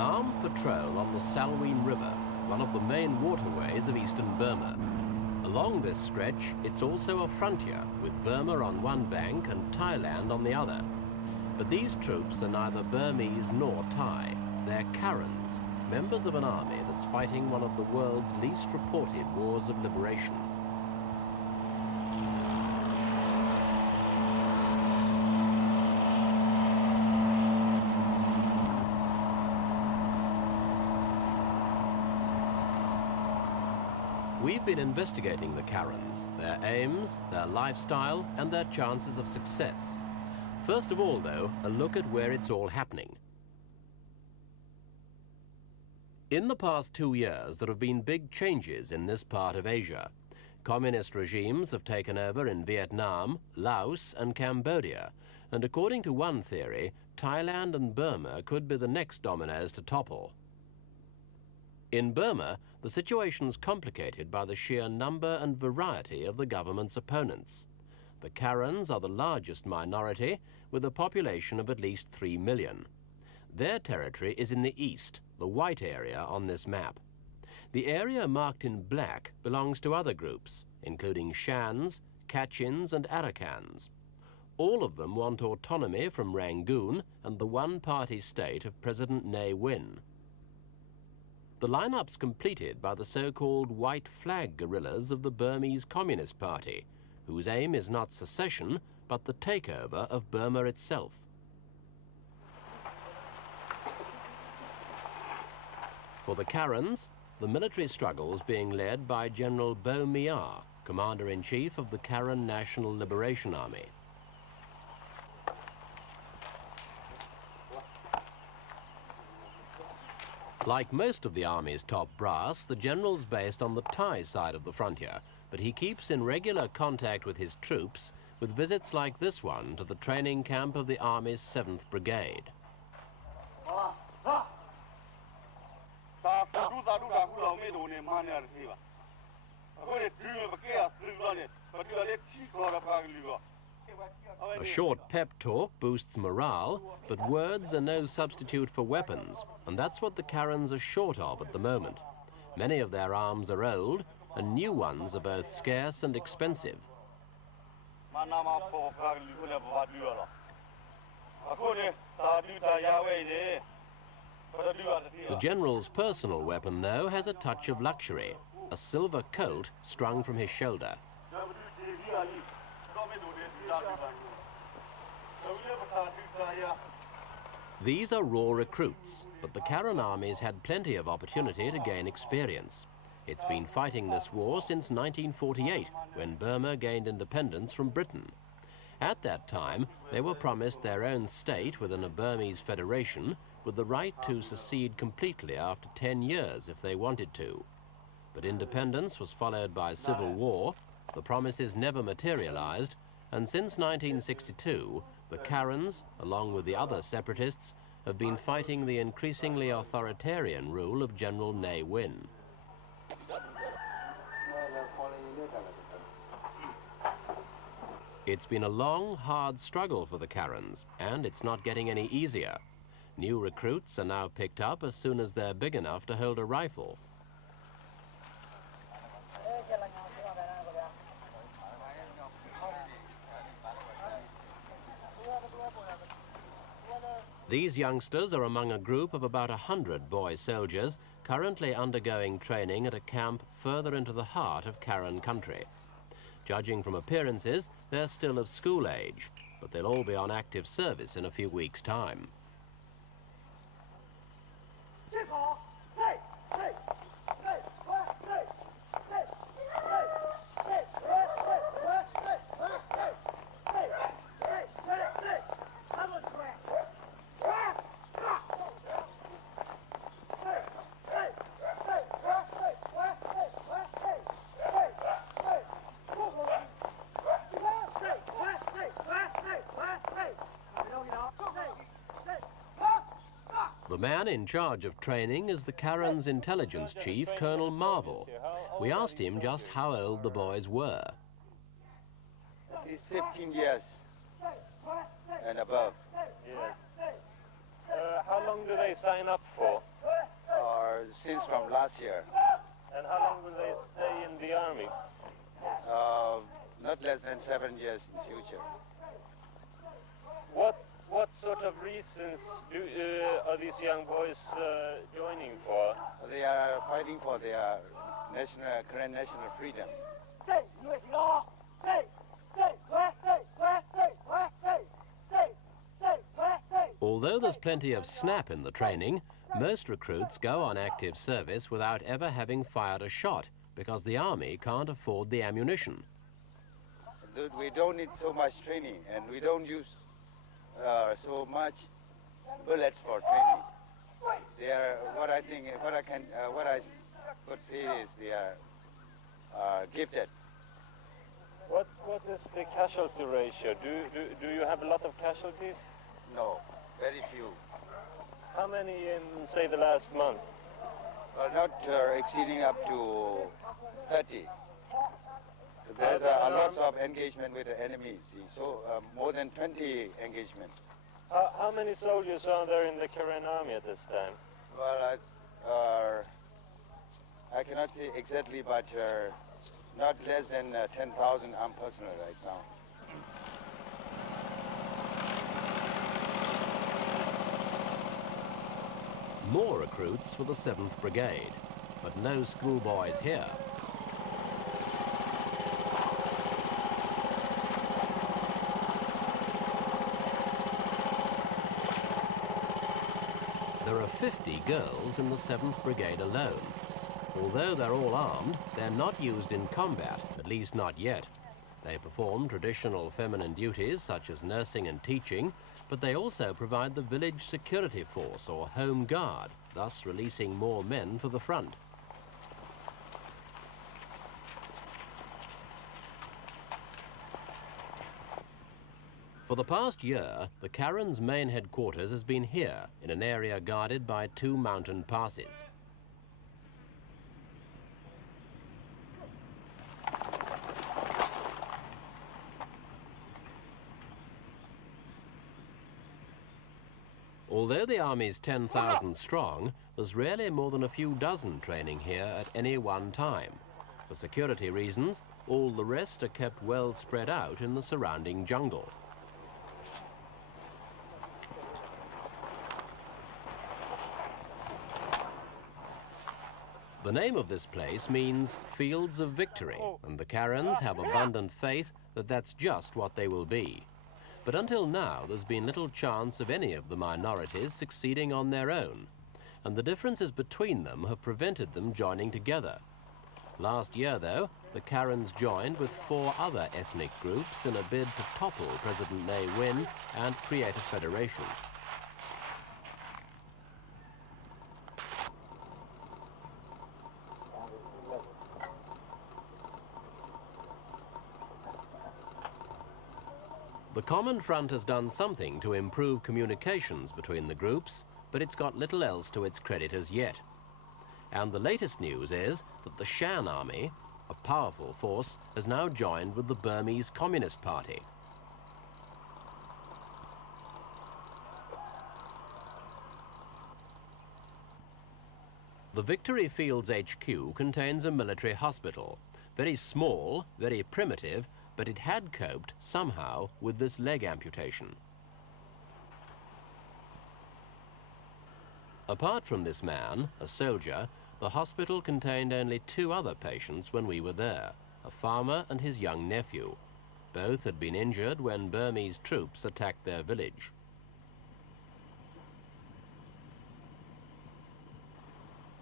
An armed patrol on the Salween River, one of the main waterways of eastern Burma. Along this stretch, it's also a frontier, with Burma on one bank and Thailand on the other. But these troops are neither Burmese nor Thai. They're Karens, members of an army that's fighting one of the world's least reported wars of liberation. We've been investigating the Karens, their aims, their lifestyle, and their chances of success. First of all, though, a look at where it's all happening. In the past 2 years, there have been big changes in this part of Asia. Communist regimes have taken over in Vietnam, Laos, and Cambodia, and according to one theory, Thailand and Burma could be the next dominoes to topple. In Burma, the situation's complicated by the sheer number and variety of the government's opponents. The Karens are the largest minority, with a population of at least 3 million. Their territory is in the east, the white area on this map. The area marked in black belongs to other groups, including Shans, Kachins and Arakans. All of them want autonomy from Rangoon and the one-party state of President Ne Win. The lineup's completed by the so-called white flag guerrillas of the Burmese Communist Party, whose aim is not secession, but the takeover of Burma itself. For the Karens, the military struggle is being led by General Bo Mia, Commander-in-Chief of the Karen National Liberation Army. Like most of the army's top brass, the general's based on the Thai side of the frontier, but he keeps in regular contact with his troops, with visits like this one to the training camp of the Army's 7th Brigade. A short pep talk boosts morale, but words are no substitute for weapons, and that's what the Karens are short of at the moment. Many of their arms are old, and new ones are both scarce and expensive. The general's personal weapon, though, has a touch of luxury, a silver colt strung from his shoulder. These are raw recruits, but the Karen army's had plenty of opportunity to gain experience. It's been fighting this war since 1948, when Burma gained independence from Britain. At that time, they were promised their own state within a Burmese federation, with the right to secede completely after 10 years if they wanted to. But independence was followed by civil war, the promises never materialized, and since 1962, the Karens, along with the other separatists, have been fighting the increasingly authoritarian rule of General Ne Win. It's been a long, hard struggle for the Karens, and it's not getting any easier. New recruits are now picked up as soon as they're big enough to hold a rifle. These youngsters are among a group of about 100 boy soldiers currently undergoing training at a camp further into the heart of Karen country. Judging from appearances, they're still of school age, but they'll all be on active service in a few weeks' time. The man in charge of training is the Karen's intelligence chief, Colonel Marvel. We asked him just how old the boys were. He's 15 years and above. Yes. How long do they sign up for? since from last year. And how long will they stay in the army? Not less than 7 years in future. What sort of reasons are these young boys joining for? They are fighting for their current national freedom. Although there's plenty of snap in the training, most recruits go on active service without ever having fired a shot because the army can't afford the ammunition. We don't need so much training, and we don't use so much bullets for training. They are what I could say is they are gifted. What is the casualty ratio? Do you have a lot of casualties? No, very few. How many in, say, the last month? Not exceeding up to 30. There's a lot of engagement with the enemies, so more than 20 engagement. How many soldiers are there in the Karen army at this time? Well, I cannot say exactly, but not less than 10,000 armed personnel right now. More recruits for the 7th Brigade, but no schoolboys here. There are 50 girls in the 7th Brigade alone. Although they're all armed, they're not used in combat, at least not yet. They perform traditional feminine duties such as nursing and teaching, but they also provide the village security force or home guard, thus releasing more men for the front. For the past year, the Karen's main headquarters has been here, in an area guarded by 2 mountain passes. Although the army's 10,000 strong, there's rarely more than a few dozen training here at any one time. For security reasons, all the rest are kept well spread out in the surrounding jungle. The name of this place means Fields of Victory, and the Karens have abundant faith that that's just what they will be. But until now, there's been little chance of any of the minorities succeeding on their own, and the differences between them have prevented them joining together. Last year, though, the Karens joined with 4 other ethnic groups in a bid to topple President Ne Win and create a federation. The Common Front has done something to improve communications between the groups, but it's got little else to its credit as yet. And the latest news is that the Shan Army, a powerful force, has now joined with the Burmese Communist Party. The Victory Fields HQ contains a military hospital, very small, very primitive, but it had coped somehow with this leg amputation. Apart from this man, a soldier, the hospital contained only 2 other patients when we were there, a farmer and his young nephew. Both had been injured when Burmese troops attacked their village.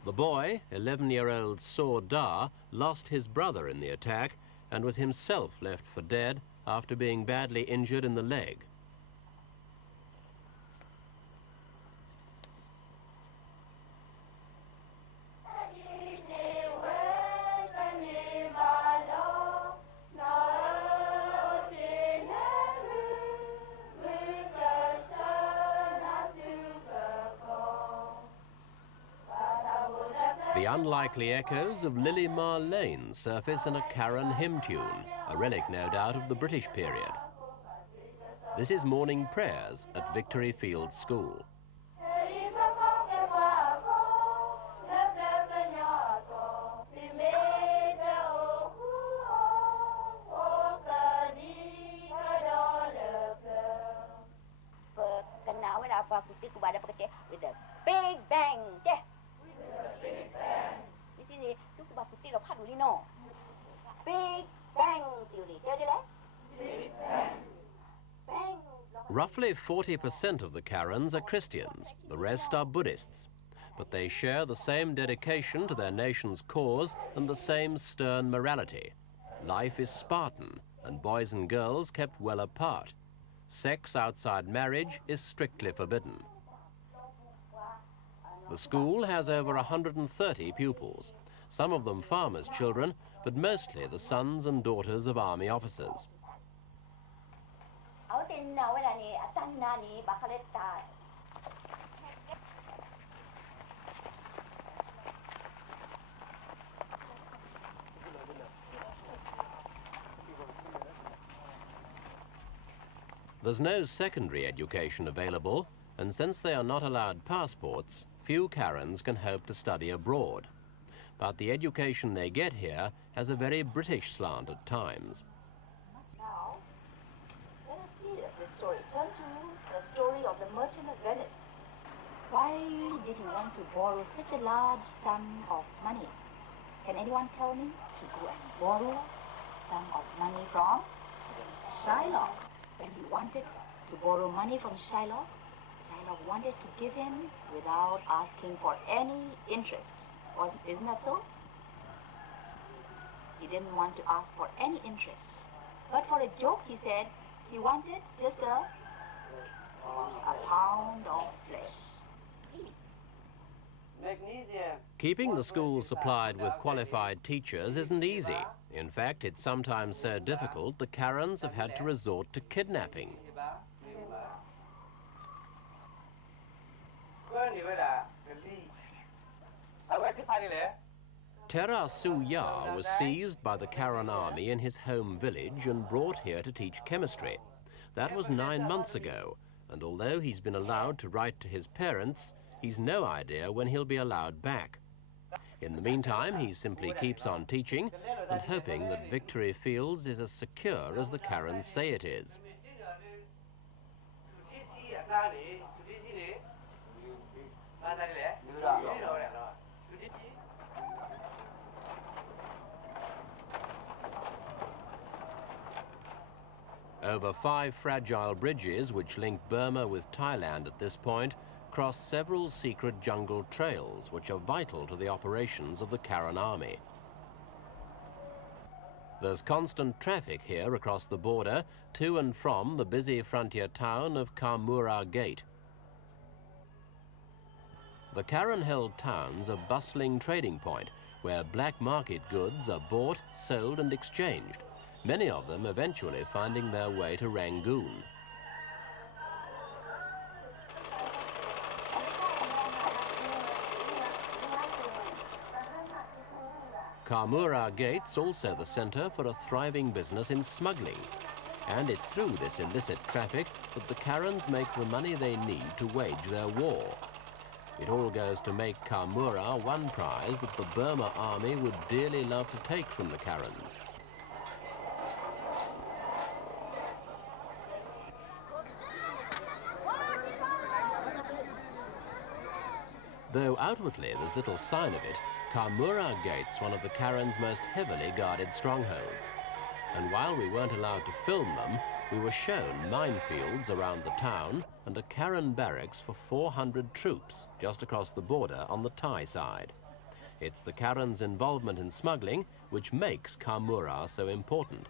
The boy, 11-year-old Saw Da, lost his brother in the attack and was himself left for dead after being badly injured in the leg. The unlikely echoes of Lily Mar Lane surface in a Karen hymn tune, a relic no doubt of the British period. This is morning prayers at Victory Fields School. Roughly 40% of the Karens are Christians, the rest are Buddhists. But they share the same dedication to their nation's cause and the same stern morality. Life is Spartan, and boys and girls kept well apart. Sex outside marriage is strictly forbidden. The school has over 130 pupils, some of them farmers' children, but mostly the sons and daughters of army officers. There's no secondary education available, and since they are not allowed passports, few Karens can hope to study abroad. But the education they get here has a very British slant at times. Now, let us see the story. Turn to the story of the merchant of Venice. Why did he want to borrow such a large sum of money? Can anyone tell me? To go and borrow sum of money from Shylock. When he wanted to borrow money from Shylock, Shylock wanted to give him without asking for any interest. Isn't that so? He didn't want to ask for any interest. But for a joke, he said he wanted just a pound of flesh. Keeping the school supplied with qualified teachers isn't easy. In fact, it's sometimes so difficult the Karens have had to resort to kidnapping. Tera Su-ya was seized by the Karen army in his home village and brought here to teach chemistry. That was 9 months ago, and although he's been allowed to write to his parents, he's no idea when he'll be allowed back. In the meantime, he simply keeps on teaching and hoping that Victory Fields is as secure as the Karens say it is. Over 5 fragile bridges which link Burma with Thailand at this point cross several secret jungle trails which are vital to the operations of the Karen army. There's constant traffic here across the border to and from the busy frontier town of Kaw Gate. The Karen-held town's a bustling trading point where black market goods are bought, sold and exchanged, many of them eventually finding their way to Rangoon. Kaw Gate's also the centre for a thriving business in smuggling, and it's through this illicit traffic that the Karens make the money they need to wage their war. It all goes to make Kaw one prize that the Burma army would dearly love to take from the Karens. Though outwardly there's little sign of it, Kaw Gate's one of the Karens' most heavily guarded strongholds. And while we weren't allowed to film them, we were shown minefields around the town and a Karen barracks for 400 troops just across the border on the Thai side. It's the Karens' involvement in smuggling which makes Kaw so important.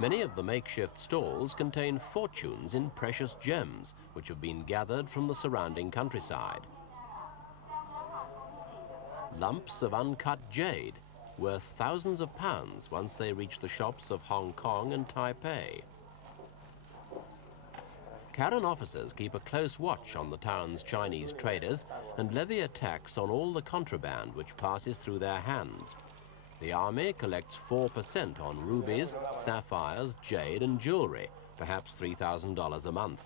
Many of the makeshift stalls contain fortunes in precious gems which have been gathered from the surrounding countryside. Lumps of uncut jade worth thousands of pounds once they reach the shops of Hong Kong and Taipei. Karen officers keep a close watch on the town's Chinese traders and levy a tax on all the contraband which passes through their hands. The army collects 4% on rubies, sapphires, jade and jewellery, perhaps $3,000 a month.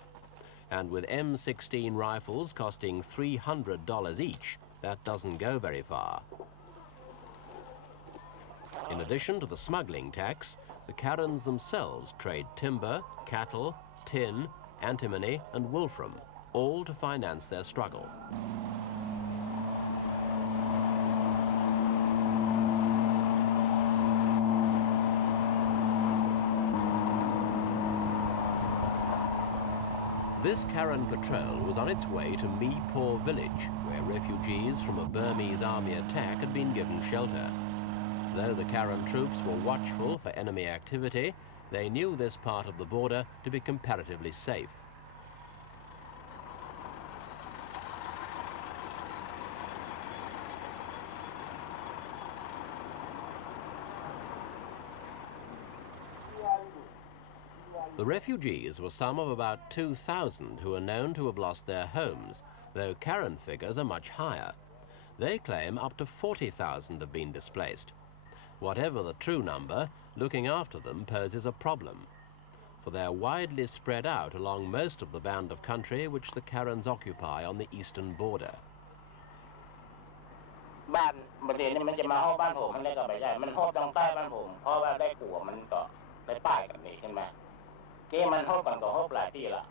And with M16 rifles costing $300 each, that doesn't go very far. In addition to the smuggling tax, the Karens themselves trade timber, cattle, tin, antimony and wolfram, all to finance their struggle. This Karen patrol was on its way to Mae Plaw village, where refugees from a Burmese army attack had been given shelter. Though the Karen troops were watchful for enemy activity, they knew this part of the border to be comparatively safe. The refugees were some of about 2,000 who are known to have lost their homes, though Karen figures are much higher. They claim up to 40,000 have been displaced. Whatever the true number, looking after them poses a problem, for they're widely spread out along most of the band of country which the Karens occupy on the eastern border. บ้านประเดี๋ยวนี้มันจะมาห้องบ้านผมมันได้ก็ไม่ใช่มันห้องทางใต้บ้านผมเพราะว่าได้กลัวมันก็ได้ป้ายกันนี่ใช่ไหมที่มันห้องกันก็ห้องหลายที่ละ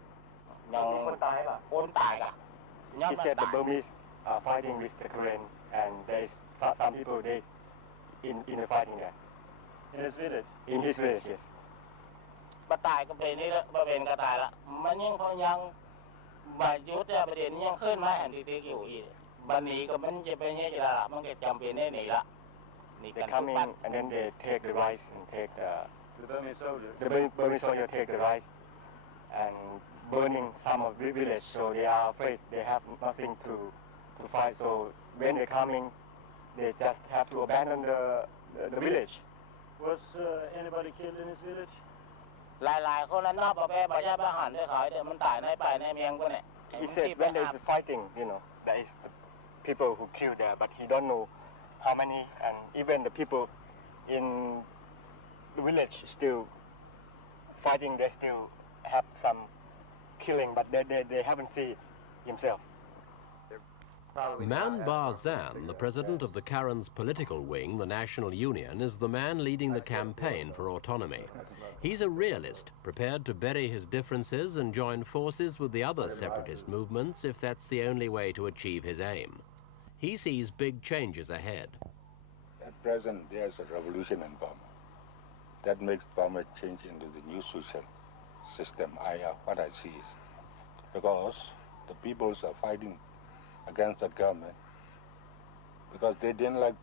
ยังคนตายป่ะคนตายก่ะ He said the Burmese are fighting with the Karen and there's some people they in the fighting there. In his village? In his village, yes. มาตายก็เป็นนี่ละมาเป็นก็ตายละมันยังพอยังบาดยุทธ์ประเด็นยังขึ้นมาแอนตี้อยู่อีกบันนี้ก็มันจะเป็นยังไงล่ะมันก็จำเป็นแน่นี่ละนี่ They come in and then they take the rice and take the Burmese soldiers? The Burmese soldiers take the rice and burning some of the village, so they are afraid they have nothing to fight. So when they're coming, they just have to abandon the village. Was anybody killed in his village? หลายๆคนนั้นนอกประเภทประชาชนหันได้ขายแต่มันตายในไปในเมียงก็เนี่ย He said when there is fighting, there is the people who kill there, but he don't know how many, and even the people in the village still fighting. They still have some killing, but they haven't seen himself. Man Bar Zan, the president of the Karen's political wing, the National Union, is the man leading the campaign for autonomy. He's a realist, prepared to bury his differences and join forces with the other separatist movements if that's the only way to achieve his aim. He sees big changes ahead. At present, there's a revolution in Burma. That makes Burma change into the new social system. What I see is because the peoples are fighting against the government because they didn't like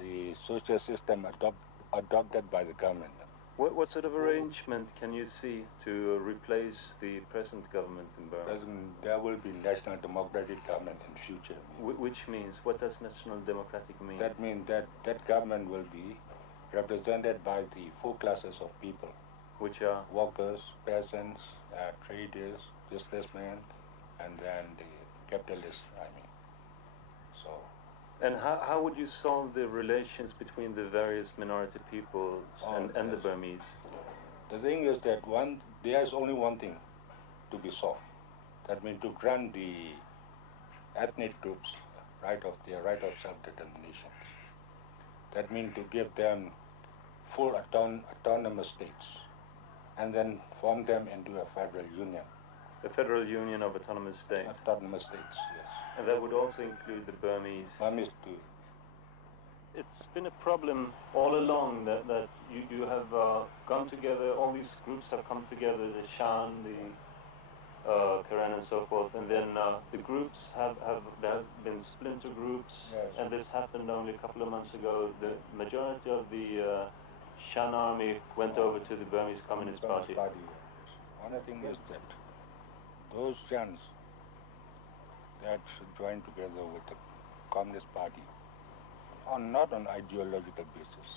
the social system adopted by the government. What sort of arrangement can you see to replace the present government in Burma? There will be national democratic government in future. Which means, what does national democratic mean? That means that government will be represented by the four classes of people. Which are? Workers, peasants, traders, businessmen, and then the capitalists, So. And how would you solve the relations between the various minority peoples and the Burmese? The thing is that there's only one thing to be solved. That means to grant the ethnic groups their right of self-determination. That means to give them full autonomous states and then form them into a federal union. A federal union of autonomous states? Autonomous states, yes. And that would also include the Burmese? Burmese too. It's been a problem all along that you have come together, all these groups have come together, the Shan, the Karen and so forth, and then the groups there have been splinter groups, yes. And this happened only a couple of months ago. The majority of the Shan army went over to the Burmese Communist Party. Yes. One thing is that those Shans that join together with the Communist Party not on ideological basis.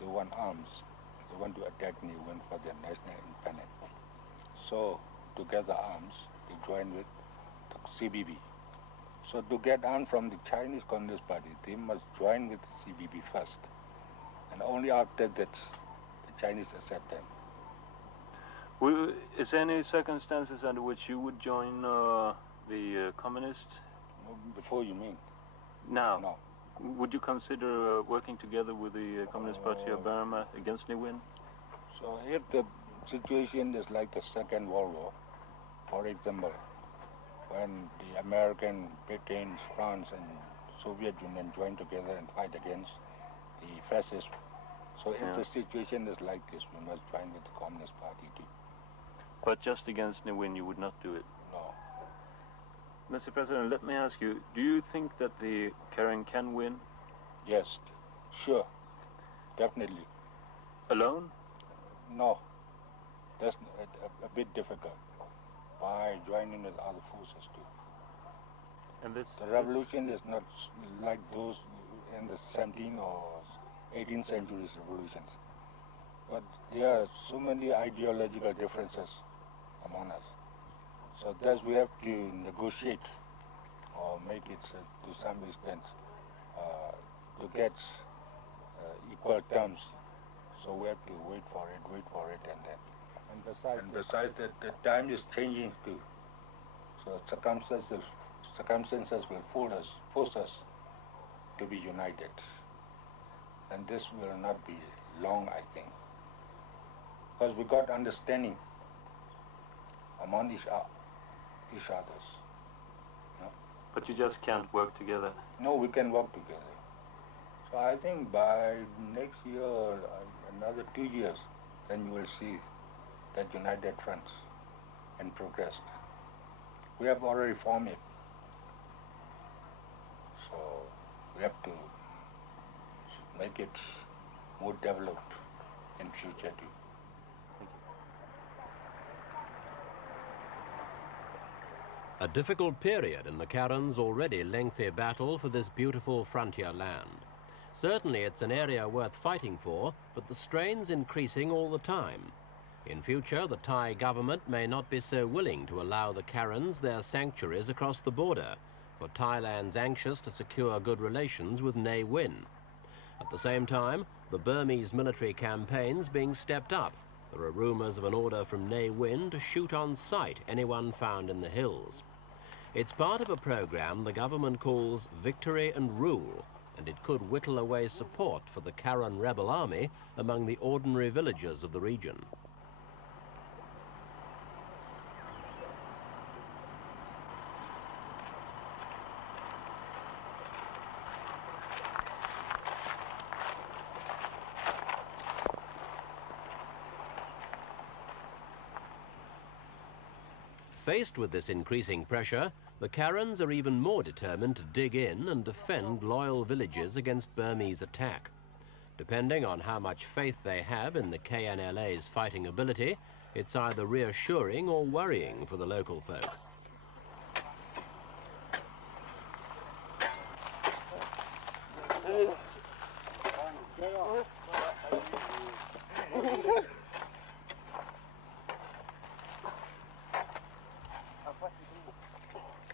They want arms. They want to attack Niwen for their national independence. So to get the arms, they join with the CBB. So to get arms from the Chinese Communist Party, they must join with the CBB first. And only after that, the Chinese accept them. Is there any circumstances under which you would join the communists? Before you mean? Now? No. Would you consider working together with the Communist Party of Burma against Niwen? So if the situation is like the Second World War, for example, when the American, Britain, France and Soviet Union joined together and fight against the fascists. So if the situation is like this, we must join with the Communist Party too. But just against Ne Win, you would not do it? No. Mr. President, let me ask you, do you think that the Karen can win? Yes, sure, definitely. Alone? No, that's a bit difficult. By joining with other forces too. And this, the revolution is not like those in the 17th or 18th century's revolutions. But there are so many ideological differences among us. So thus we have to negotiate or make it to some extent to get equal terms. So we have to wait for it, and then. And besides that, the time is changing too. So circumstances will force us to be united. And this will not be long, I think. Because we got understanding among each others. No? But you just can't work together? No, we can work together. So I think by next year or another 2 years, then you will see that united front and progress. We have already formed it. So we have to make it more developed in future too. A difficult period in the Karen's already lengthy battle for this beautiful frontier land. Certainly it's an area worth fighting for, but the strain's increasing all the time. In future, the Thai government may not be so willing to allow the Karens their sanctuaries across the border, for Thailand's anxious to secure good relations with Ne Win. At the same time, the Burmese military campaign's being stepped up. There are rumours of an order from Ne Win to shoot on sight anyone found in the hills. It's part of a programme the government calls Victory and Rule, and it could whittle away support for the Karen rebel army among the ordinary villagers of the region. Faced with this increasing pressure, the Karens are even more determined to dig in and defend loyal villages against Burmese attack. Depending on how much faith they have in the KNLA's fighting ability, it's either reassuring or worrying for the local folk.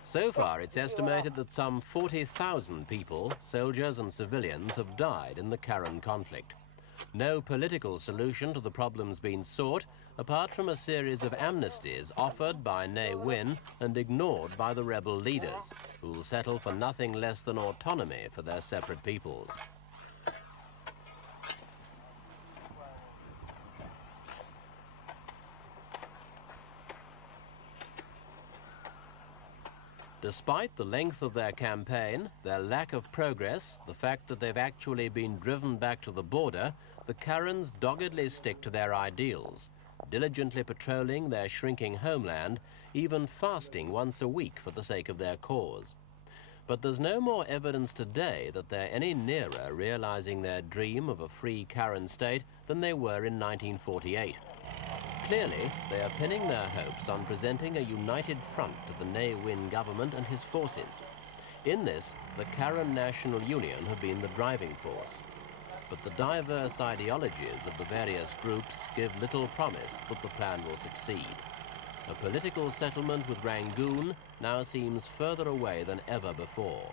So far, it's estimated that some 40,000 people, soldiers and civilians, have died in the Karen conflict. No political solution to the problem's been sought, apart from a series of amnesties offered by Ne Win and ignored by the rebel leaders, who'll settle for nothing less than autonomy for their separate peoples. Despite the length of their campaign, their lack of progress, the fact that they've actually been driven back to the border, the Karens doggedly stick to their ideals, diligently patrolling their shrinking homeland, even fasting once a week for the sake of their cause. But there's no more evidence today that they're any nearer realizing their dream of a free Karen state than they were in 1948. Clearly, they are pinning their hopes on presenting a united front to the Ne Win government and his forces. In this, the Karen National Union have been the driving force. But the diverse ideologies of the various groups give little promise that the plan will succeed. A political settlement with Rangoon now seems further away than ever before.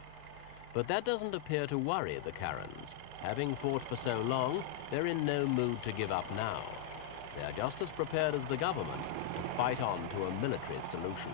But that doesn't appear to worry the Karens. Having fought for so long, they're in no mood to give up now. They are just as prepared as the government to fight on to a military solution.